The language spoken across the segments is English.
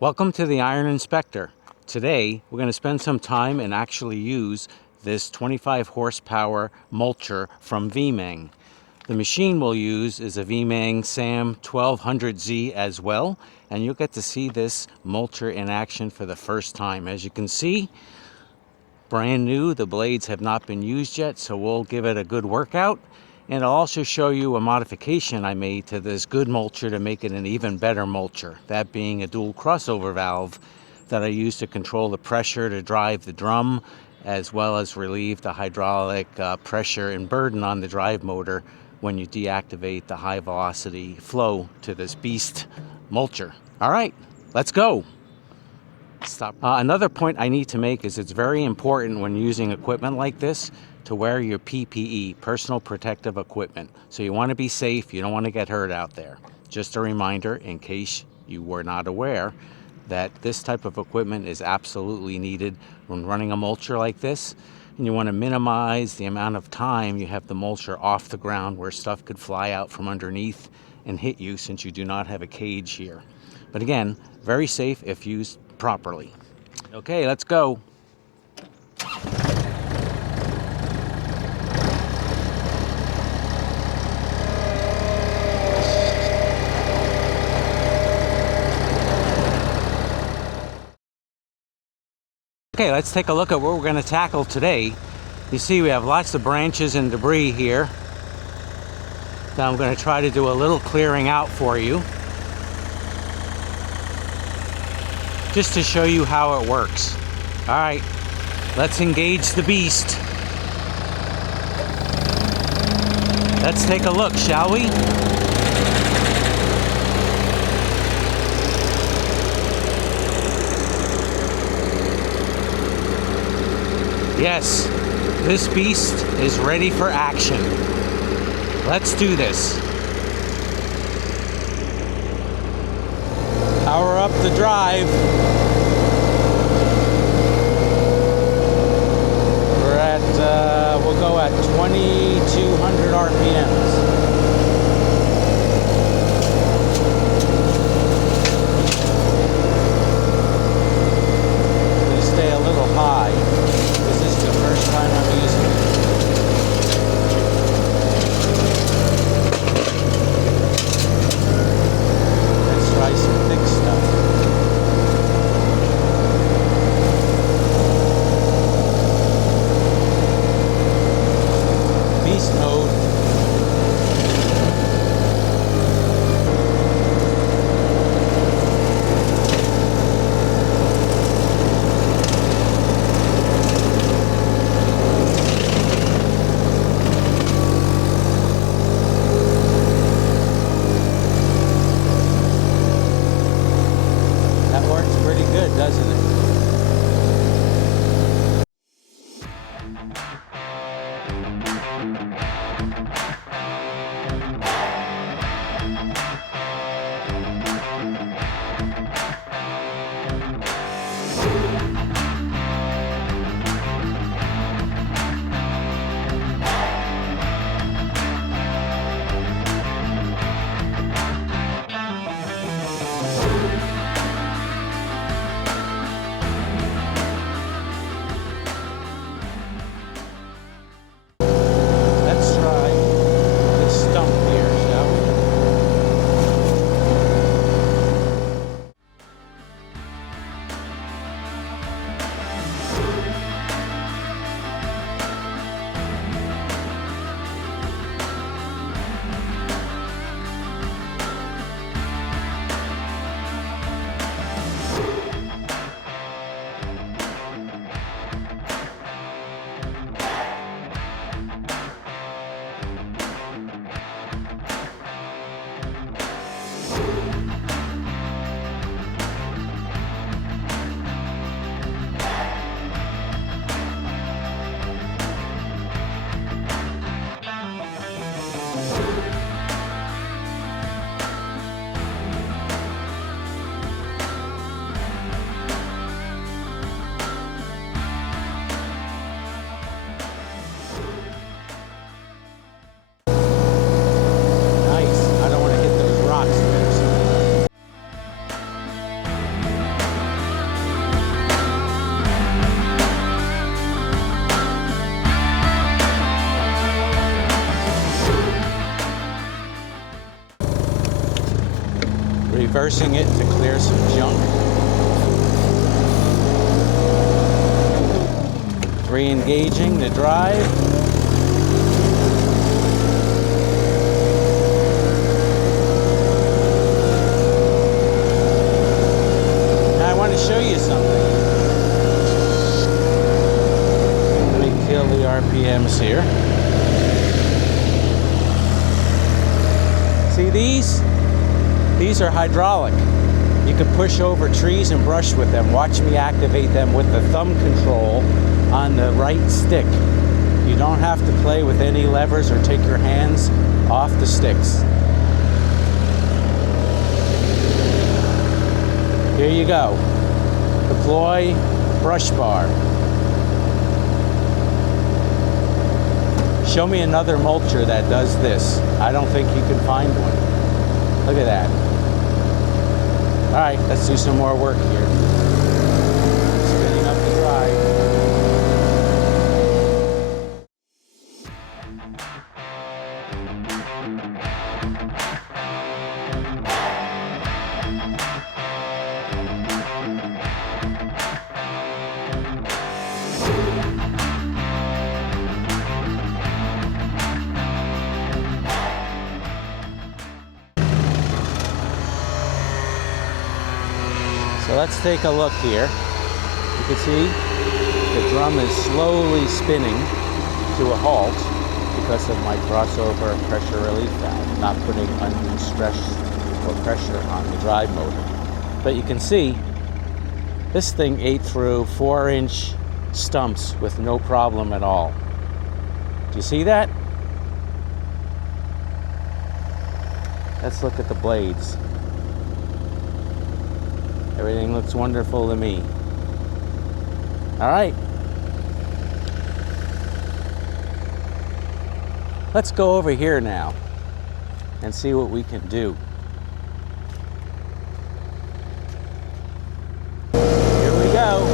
Welcome to the Iron Inspector. Today we're going to spend some time and actually use this 25 horsepower mulcher from VMENG. The machine we'll use is a VMENG SAM 1200Z as well, and you'll get to see this mulcher in action for the first time. As you can see, brand new, the blades have not been used yet, so we'll give it a good workout. And I'll also show you a modification I made to this good mulcher to make it an even better mulcher. That being a dual crossover valve that I use to control the pressure to drive the drum, as well as relieve the hydraulic pressure and burden on the drive motor when you deactivate the high velocity flow to this beast mulcher. All right, let's go. Stop. Another point I need to make is it's very important when using equipment like this to wear your PPE, personal protective equipment. So you want to be safe, you don't want to get hurt out there. Just a reminder, in case you were not aware, that this type of equipment is absolutely needed when running a mulcher like this. And you want to minimize the amount of time you have the mulcher off the ground where stuff could fly out from underneath and hit you, since you do not have a cage here. But again, very safe if used properly. Okay, let's go. Okay, let's take a look at what we're going to tackle today. You see we have lots of branches and debris here. So I'm going to try to do a little clearing out for you, just to show you how it works. All right, let's engage the beast. Let's take a look, shall we? Yes, this beast is ready for action. Let's do this. Power up the drive. We're at, we'll go at 2200 RPMs. Please stay a little high. This is the first time I'm using it. Let's try some thick stuff. Beast mode. reversing it to clear some junk. Re-engaging the drive. Now I want to show you something. Let me kill the RPMs here. See these? These are hydraulic. You can push over trees and brush with them. Watch me activate them with the thumb control on the right stick. You don't have to play with any levers or take your hands off the sticks. Here you go. Deploy brush bar. Show me another mulcher that does this. I don't think you can find one. Look at that. All right, let's do some more work here. Spinning up the drive. So let's take a look here. You can see the drum is slowly spinning to a halt because of my crossover pressure relief valve, not putting undue stress or pressure on the drive motor. But you can see this thing ate through 4-inch stumps with no problem at all. Do you see that? Let's look at the blades. Everything looks wonderful to me. All right. Let's go over here now and see what we can do. Here we go.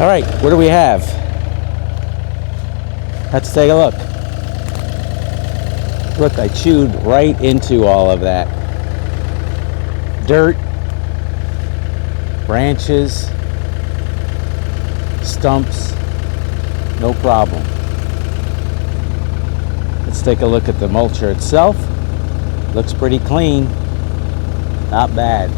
All right, what do we have? Let's take a look. Look, I chewed right into all of that. Dirt, branches, stumps, no problem. Let's take a look at the mulcher itself. Looks pretty clean, not bad.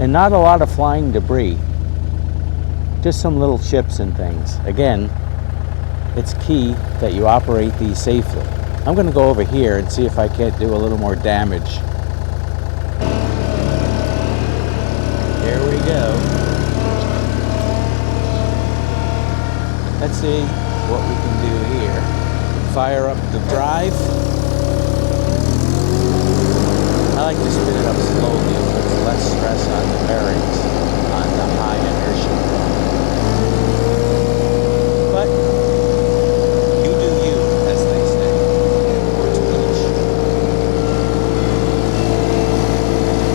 And not a lot of flying debris. Just some little chips and things. Again, it's key that you operate these safely. I'm going to go over here and see if I can't do a little more damage. There we go. Let's see what we can do here. Fire up the drive. I like to spin it up slowly so it's less stress on the bearings on the high inertia. But you do you, as they say, or to each.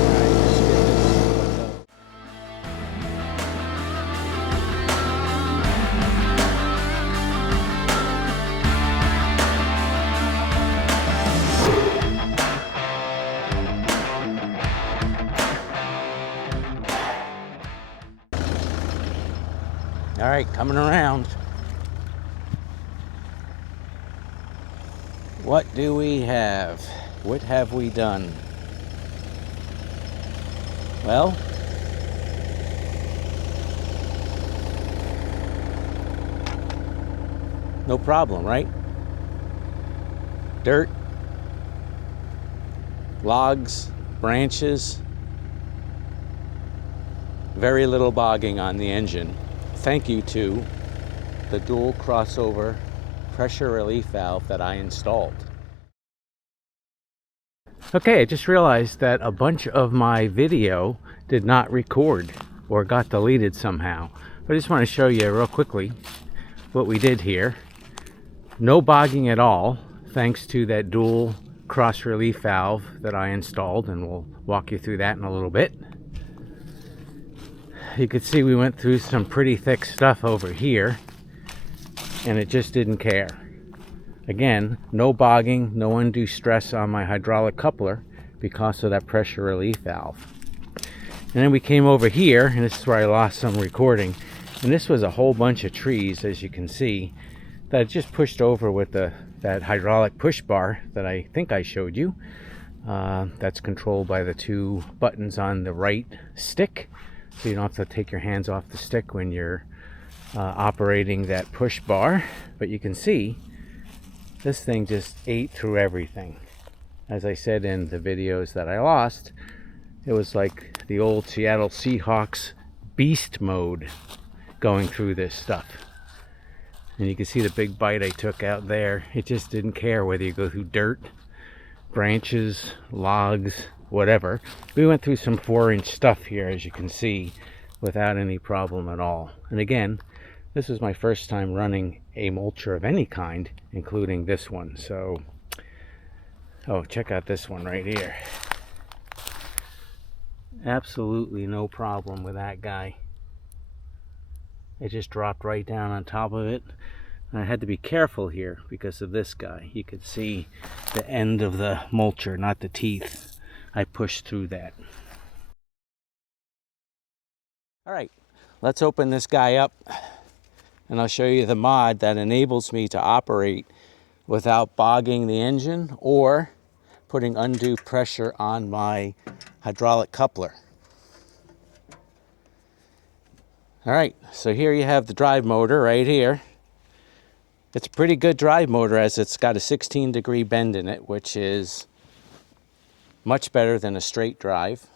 Alright, let's get this. All right, coming around. What do we have? What have we done? Well, no problem, right? dirt, logs, branches, very little bogging on the engine. Thank you to the dual crossover pressure relief valve that I installed. Okay, I just realized that a bunch of my video did not record or got deleted somehow. But I just want to show you real quickly what we did here. No bogging at all, thanks to that dual cross relief valve that I installed, and we'll walk you through that in a little bit. You can see we went through some pretty thick stuff over here, and it just didn't care. Again, no bogging, no undue stress on my hydraulic coupler because of that pressure relief valve. And then we came over here, and this is where I lost some recording. And this was a whole bunch of trees, as you can see, that I just pushed over with that hydraulic push bar that I think I showed you. That's controlled by the two buttons on the right stick, so you don't have to take your hands off the stick when you're operating that push bar. But you can see this thing just ate through everything. As I said in the videos that I lost, it was like the old Seattle Seahawks beast mode going through this stuff. And you can see the big bite I took out there. It just didn't care whether you go through dirt, branches, logs, whatever. We went through some 4-inch stuff here, as you can see, without any problem at all. And again, this is my first time running a mulcher of any kind, including this one. So, oh, check out this one right here. Absolutely no problem with that guy. It just dropped right down on top of it. And I had to be careful here because of this guy. You could see the end of the mulcher, not the teeth. I pushed through that. All right, let's open this guy up, and I'll show you the mod that enables me to operate without bogging the engine or putting undue pressure on my hydraulic coupler. All right, so here you have the drive motor right here. It's a pretty good drive motor, as it's got a 16-degree bend in it, which is much better than a straight drive.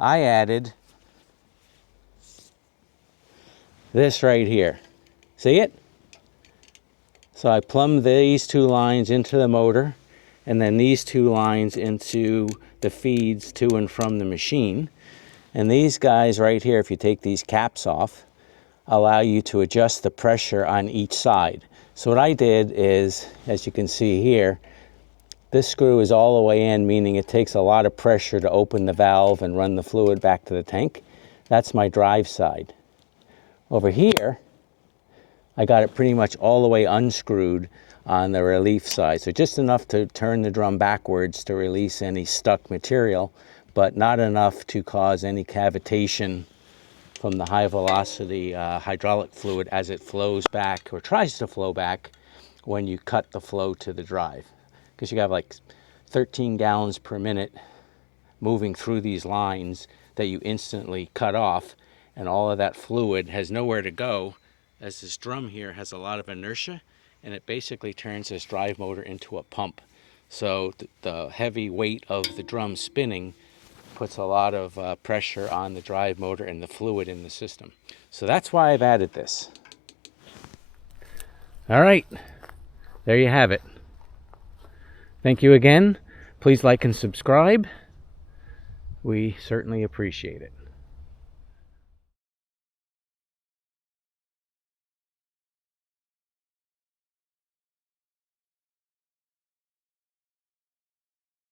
I added this right here. See it? So I plumbed these two lines into the motor, and then these two lines into the feeds to and from the machine. And these guys right here, if you take these caps off, allow you to adjust the pressure on each side. So what I did is, as you can see here, this screw is all the way in, meaning it takes a lot of pressure to open the valve and run the fluid back to the tank. That's my drive side. Over here, I got it pretty much all the way unscrewed on the relief side. So just enough to turn the drum backwards to release any stuck material, but not enough to cause any cavitation from the high velocity hydraulic fluid as it flows back, or tries to flow back, when you cut the flow to the drive. Because you have like 13 gallons per minute moving through these lines that you instantly cut off, and all of that fluid has nowhere to go, as this drum here has a lot of inertia, and it basically turns this drive motor into a pump. So the heavy weight of the drum spinning puts a lot of pressure on the drive motor and the fluid in the system. So that's why I've added this. All right, there you have it. Thank you again. Please like and subscribe. We certainly appreciate it.